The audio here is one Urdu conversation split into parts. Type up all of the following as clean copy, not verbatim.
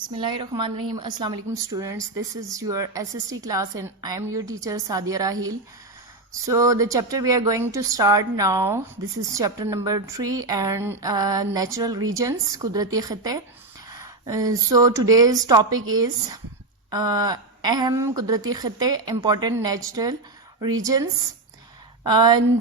Bismillahirrahmanirrahim. Assalamu alaikum students. This is your SST class and I am your teacher Sadia Rahil. So the chapter we are going to start now, this is chapter number 3 and natural regions, Kudrati Khitte. So today's topic is Aham Kudrati Khitte, important natural regions.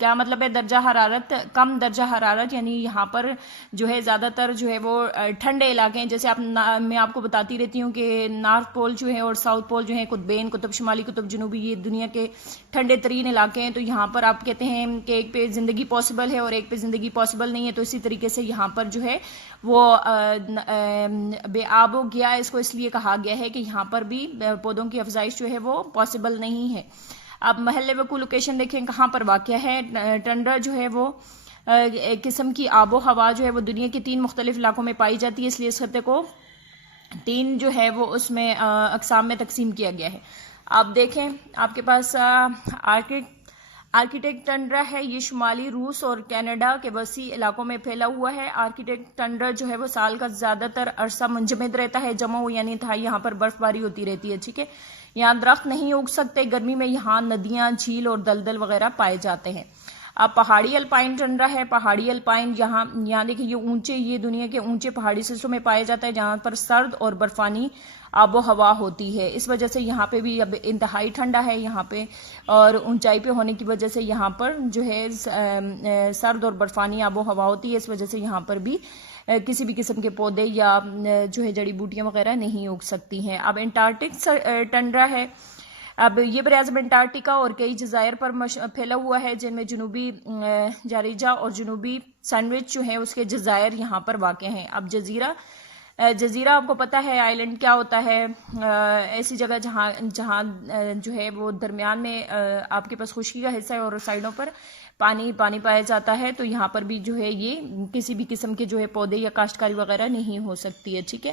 کیا مطلب ہے درجہ حرارت؟ کم درجہ حرارت، یعنی یہاں پر جو ہے زیادہ تر جو ہے وہ ٹھنڈے علاقے ہیں. جیسے میں آپ کو بتاتی رہتی ہوں کہ نارتھ پول جو ہے اور ساؤتھ پول جو ہے، قطبین، قطب شمالی، قطب جنوبی، یہ دنیا کے ٹھنڈے ترین علاقے ہیں. تو یہاں پر آپ کہتے ہیں کہ ایک پہ زندگی پاسبل ہے اور ایک پہ زندگی پاسبل نہیں ہے. تو اسی طریقے سے یہاں پر جو ہے وہ بے آب و گیا، اس کو اس لیے کہا گیا ہے کہ یہاں پر بھی پودوں کی افزائش جو ہے وہ پاسبل نہیں ہے. اب محل وقوع لوکیشن دیکھیں کہاں پر واقع ہے. ٹنڈرا جو ہے وہ ایک قسم کی آب و ہوا جو ہے وہ دنیا کے 3 مختلف علاقوں میں پائی جاتی ہے، اس لیے اس خطے کو 3 جو ہے وہ اس میں اقسام میں تقسیم کیا گیا ہے. آپ دیکھیں آپ کے پاس آرکٹک ٹنڈرا ہے، یہ شمالی روس اور کینیڈا کے وسیع علاقوں میں پھیلا ہوا ہے. آرکٹک ٹنڈرا جو ہے وہ سال کا زیادہ تر عرصہ منجمد رہتا ہے، جمع ہو یعنی انتہائی یہاں پر برف باری ہوتی رہتی ہے. ٹھیک ہے، یہاں درخت نہیں اگ سکتے. گرمی میں یہاں ندیاں، جھیل اور دلدل وغیرہ پائے جاتے ہیں. اب پہاڑی الپائن ٹنڈرا ہے. پہاڑی الپائن یہاں دیکھیں یہ دنیا کے اونچے پہاڑی سلسلوں میں پایا جاتا ہے جہاں پر سرد اور برفانی آب و ہوا ہوتی ہے. اس وجہ سے یہاں پہ بھی اب انتہائی ٹھنڈا ہے یہاں پہ، اور اونچائی پہ ہونے کی وجہ سے یہاں پر جو ہے سرد اور برفانی آب و ہوا ہوتی ہے. اس وجہ سے یہاں پر بھی کسی بھی قسم کے پودے یا جو ہے جڑی بوٹیاں وغیرہ نہیں اگ سکتی ہیں. اب انٹارکٹک ٹنڈرا ہے. اب یہ براعظم انٹارکٹیکا اور کئی جزائر پر پھیلا ہوا ہے، جن میں جنوبی جارجیا اور جنوبی سینڈوچ جو ہے اس کے جزائر یہاں پر واقع ہیں. اب جزیرہ آپ کو پتہ ہے آئیلینڈ کیا ہوتا ہے؟ ایسی جگہ جہاں جو ہے وہ درمیان میں آپ کے پاس خشکی کا حصہ ہے اور سائڈوں پر پانی پایا جاتا ہے. تو یہاں پر بھی جو ہے یہ کسی بھی قسم کے جو ہے پودے یا کاشتکاری وغیرہ نہیں ہو سکتی ہے. ٹھیک ہے،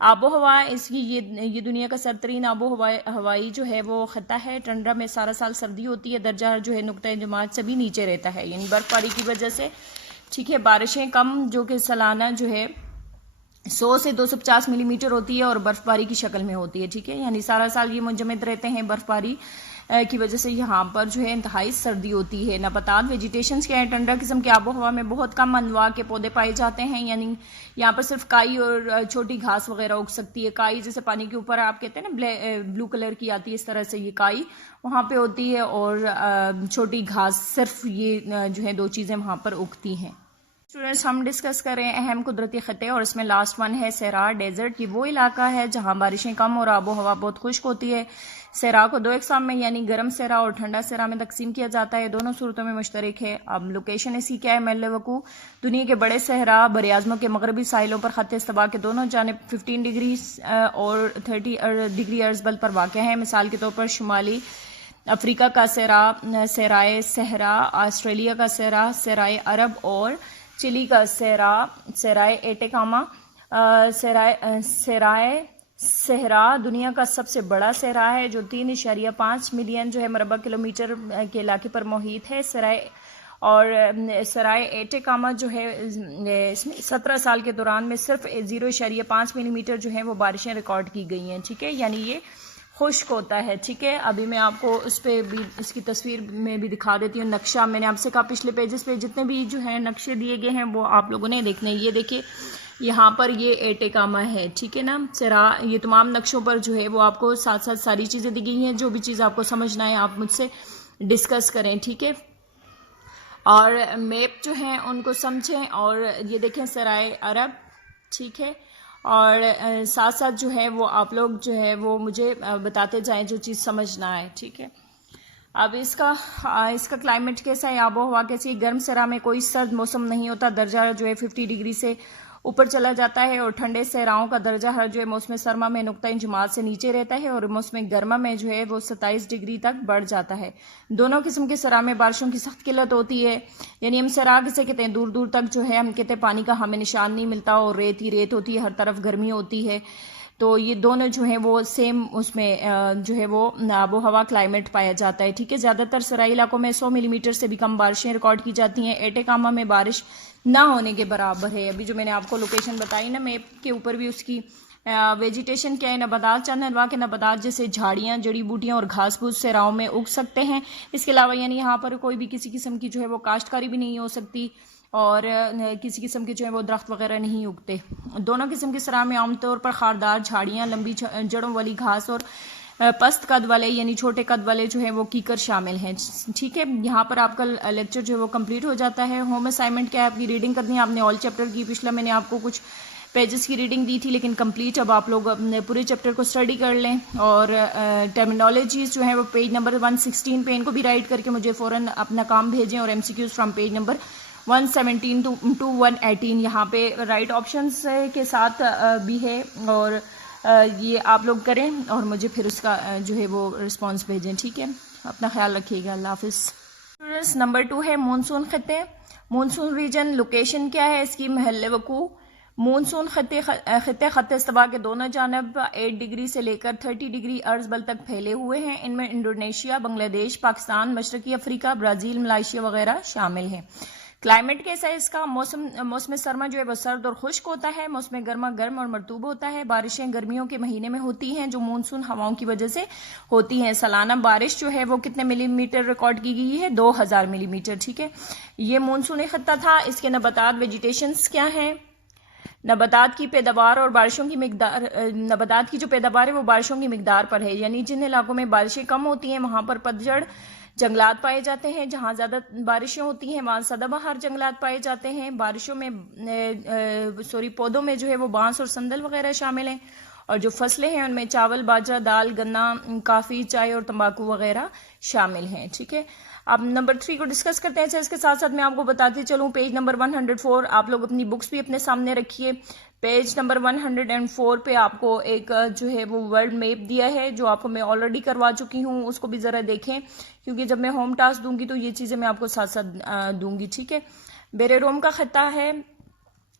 آب و ہوا اس کی یہ دنیا کا سرترین آب و ہوائی جو ہے وہ خطہ ہے. ٹنڈرا میں سارا سال سردی ہوتی ہے. درجہ جو ہے نقطۂ جماعت سے بھی نیچے رہتا ہے، یعنی برف باری کی وجہ سے. ٹھیک ہے، بارشیں کم جو کہ سالانہ جو ہے 100 سے 250 ملی میٹر ہوتی ہے اور برف باری کی شکل میں ہوتی ہے. ٹھیک ہے، یعنی سارا سال یہ منجمد رہتے ہیں. برف باری کی وجہ سے یہاں پر جو ہے انتہائی سردی ہوتی ہے. نباتات ویجیٹیشنز کے ہیں. ٹنڈرا قسم کے آب و ہوا میں بہت کم انواع کے پودے پائے جاتے ہیں، یعنی یہاں پر صرف کائی اور چھوٹی گھاس وغیرہ اگ سکتی ہے. کائی جیسے پانی کے اوپر آپ کہتے ہیں نا بلو کلر کی آتی ہے، اس طرح سے یہ کائی وہاں پہ ہوتی ہے، اور چھوٹی گھاس، صرف یہ جو ہے 2 چیزیں وہاں پر اگتی ہیں. اسٹوڈنٹس ہم ڈسکس کر رہے ہیں اہم قدرتی خطے، اور اس میں لاسٹ ون ہے صحرا ڈیزرٹ. یہ وہ علاقہ ہے جہاں بارشیں کم اور آب و ہوا بہت خشک ہوتی ہے. صحرا کو 2 اقسام میں یعنی گرم صحرا اور ٹھنڈا صحرا میں تقسیم کیا جاتا ہے. دونوں صورتوں میں مشترک ہے. اب لوکیشن اسی کیا ہے؟ محل وقوع دنیا کے بڑے صحرا براعظموں کے مغربی ساحلوں پر خط استوا کے دونوں جانب 15 ڈگری اور 30 ڈگری عرض بل پر واقع ہیں. مثال کے طور پر شمالی افریقہ کا صحرائے صحرا، آسٹریلیا کا صحرائے عرب، اور چلی کا صحرائے ایٹیکاما. صحرا دنیا کا سب سے بڑا صحرا ہے جو 3.5 ملین جو ہے مربع کلومیٹر کے علاقے پر محیط ہے. صحرائے ایٹیکاما جو ہے اس میں 17 سال کے دوران میں صرف 0.5 ملی میٹر جو ہے وہ بارشیں ریکارڈ کی گئی ہیں. ٹھیک ہے، یعنی یہ خشک ہوتا ہے. ٹھیک ہے، ابھی میں آپ کو اس پہ بھی اس کی تصویر میں بھی دکھا دیتی ہوں. نقشہ میں نے آپ سے کہا پچھلے پیجز پہ جتنے بھی جو ہیں نقشے دیے گئے ہیں وہ آپ لوگوں نے دیکھنے. یہ دیکھیے یہاں پر یہ ایٹیکاما ہے. ٹھیک ہے نا، یہ تمام نقشوں پر جو ہے وہ آپ کو ساتھ ساتھ ساری چیزیں دی گئی ہیں. جو بھی چیز آپ کو سمجھنا ہے آپ مجھ سے ڈسکس کریں. ٹھیک ہے، اور میپ جو ہیں ان کو سمجھیں. اور یہ دیکھیں صحرائے عرب. ٹھیک ہے، اور ساتھ ساتھ جو ہے وہ آپ لوگ جو ہے وہ مجھے بتاتے جائیں جو چیز سمجھنا ہے. ٹھیک ہے، اب اس کا کلائمیٹ کیسا ہے؟ آب و ہوا کیسی ہے؟ گرم صحرا میں کوئی سرد موسم نہیں ہوتا. درجہ جو ہے 50 ڈگری سے اوپر چلا جاتا ہے، اور ٹھنڈے صحراؤں کا درجہ جو ہے موسم سرما میں نقطۂ جماعت سے نیچے رہتا ہے، اور موسم گرما میں جو ہے وہ 27 ڈگری تک بڑھ جاتا ہے. دونوں قسم کے صحرا میں بارشوں کی سخت قلت ہوتی ہے. یعنی ہم صحرا کسے کہتے ہیں؟ دور دور تک جو ہے ہم کہتے ہیں پانی کا ہمیں نشان نہیں ملتا، اور ریت ہی ریت ہوتی ہے، ہر طرف گرمی ہوتی ہے. تو یہ دونوں جو ہیں وہ سیم اس میں جو ہے وہ آب و ہوا کلائمیٹ پایا جاتا ہے. ٹھیک ہے، زیادہ تر صحرائی علاقوں میں 100 ملی میٹر سے بھی کم بارشیں ریکارڈ کی جاتی ہیں. ایٹیکاما میں بارش نہ ہونے کے برابر ہے. ابھی جو میں نے آپ کو لوکیشن بتائی نا میپ کے اوپر بھی، اس کی ویجیٹیشن کیا ہے؟ نباتات، چند انواع کے نباتات جیسے جھاڑیاں، جڑی بوٹیاں اور گھاس پھوس صحراؤں میں اگ سکتے ہیں. اس کے علاوہ یعنی یہاں پر کوئی بھی کسی قسم کی جو ہے وہ کاشتکاری بھی نہیں ہو سکتی، اور کسی قسم کے جو ہے وہ درخت وغیرہ نہیں اگتے. دونوں قسم کے صحرا میں عام طور پر خاردار جھاڑیاں، لمبی جڑوں والی گھاس اور پست قد والے یعنی چھوٹے قد والے جو ہیں وہ کیکر شامل ہیں. ٹھیک ہے, یہاں پر آپ کا لیکچر جو ہے وہ کمپلیٹ ہو جاتا ہے. ہوم اسائنمنٹ کیا ہے, آپ کی ریڈنگ کرنی ہے. آپ نے آل چیپٹر کی, پچھلا میں نے آپ کو کچھ پیجز کی ریڈنگ دی تھی لیکن کمپلیٹ اب آپ لوگ اپنے پورے چیپٹر کو اسٹڈی کر لیں. اور ٹرمینالوجیز جو ہیں وہ پیج نمبر 116 پہ ان کو بھی رائٹ کر کے مجھے فوراً اپنا کام بھیجیں. اور MCQs from page number 117 to 118 یہاں پہ رائٹ آپشنس کے ساتھ بھی ہے, اور یہ آپ لوگ کریں اور مجھے پھر اس کا جو ہے وہ رسپانس بھیجیں. ٹھیک ہے, اپنا خیال رکھیے گا. اللہ حافظ. اسٹوڈنٹس, نمبر 2 ہے مونسون خطے. مونسون ریجن, لوکیشن کیا ہے اس کی, محل وقوع. مونسون خطے خط استوا کے دونوں جانب 8 ڈگری سے لے کر 30 ڈگری عرض بل تک پھیلے ہوئے ہیں. ان میں انڈونیشیا, بنگلہ دیش, پاکستان, مشرقی افریقہ, برازیل, ملائیشیا وغیرہ شامل ہیں. کلائمیٹ کیسا ہے اس کا, موسم سرما جو ہے وہ سرد اور خشک ہوتا ہے. موسم گرما گرم اور مرطوب ہوتا ہے. بارشیں گرمیوں کے مہینے میں ہوتی ہیں جو مونسون ہواؤں کی وجہ سے ہوتی ہیں. سالانہ بارش جو ہے وہ کتنے ملی میٹر ریکارڈ کی گئی ہے, 2000 ملی میٹر. ٹھیک ہے, یہ مونسونی خطہ تھا. اس کے نباتات ویجیٹیشنز کیا ہیں, نباتات کی پیداوار اور بارشوں کی مقدار. نباتات کی جو پیداوار ہے وہ بارشوں کی مقدار پر ہے, یعنی جن علاقوں میں بارشیں کم ہوتی ہیں وہاں پر پتجھڑ جنگلات پائے جاتے ہیں. جہاں زیادہ بارشیں ہوتی ہیں وہاں سدا بہار جنگلات پائے جاتے ہیں. بارشوں میں پودوں میں جو ہے وہ بانس اور سندل وغیرہ شامل ہیں. اور جو فصلیں ہیں ان میں چاول, باجرہ, دال, گنا, کافی, چائے اور تمباکو وغیرہ شامل ہیں. ٹھیک ہے, اب نمبر 3 کو ڈسکس کرتے ہیں. اس کے ساتھ ساتھ میں آپ کو بتاتی چلوں, پیج نمبر 104 آپ لوگ اپنی بکس بھی اپنے سامنے رکھیے. پیج نمبر 104 پہ آپ کو ایک جو ہے وہ ورلڈ میپ دیا ہے جو آپ کو میں آلریڈی کروا چکی ہوں. اس کو بھی ذرا دیکھیں کیونکہ جب میں ہوم ٹاسک دوں گی تو یہ چیزیں میں آپ کو ساتھ ساتھ دوں گی. ٹھیک ہے, بیرے روم کا خطہ ہے,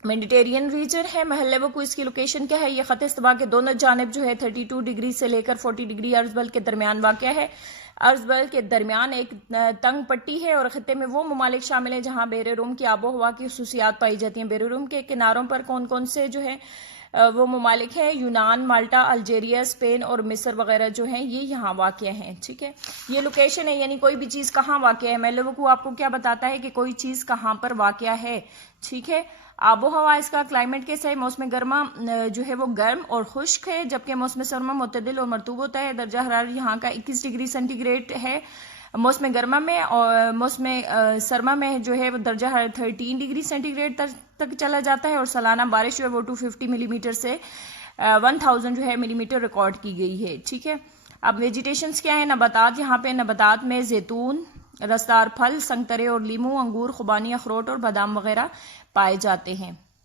میڈیٹرین ریجن ہے. محل وقوع اس کی لوکیشن کیا ہے, یہ خط استوا کے دونوں جانب جو ہے 32 ڈگری سے لے کر 40 ڈگری عرض بل کے درمیان واقع ہے. عرض بل کے درمیان ایک تنگ پٹی ہے اور خطے میں وہ ممالک شامل ہیں جہاں بیرے روم کی آب و ہوا کی خصوصیات پائی جاتی ہیں. بیرے روم کے کناروں پر کون کون سے جو ہے وہ ممالک ہیں, یونان, مالٹا, الجیریا, اسپین اور مصر وغیرہ جو ہیں یہ یہاں واقع ہیں. ٹھیک ہے, یہ لوکیشن ہے یعنی کوئی بھی چیز کہاں واقع ہے. محل وقوع آپ کو کیا بتاتا ہے کہ کوئی چیز کہاں پر واقع ہے. ٹھیک ہے, آب و ہوا اس کا کلائمیٹ کیسا ہے, موسم گرما جو ہے وہ گرم اور خشک ہے جبکہ موسم سرما معتدل اور مرطوب ہوتا ہے. درجہ حرارت یہاں کا 21 ڈگری سینٹی گریڈ ہے موسم گرما میں, اور موسم سرما میں جو ہے وہ درجہ حرارت 13 ڈگری سینٹی گریڈ تک چلا جاتا ہے. اور سالانہ بارش جو ہے وہ 250 ملی میٹر سے 1000 جو ہے ملی میٹر ریکارڈ کی گئی ہے. ٹھیک ہے, اب ویجیٹیشنز کیا ہیں, نباتات. یہاں پہ نباتات میں زیتون, رسدار پھل, سنگترے اور لیمو, انگور, خوبانی, اخروٹ اور بادام وغیرہ پائے جاتے ہیں.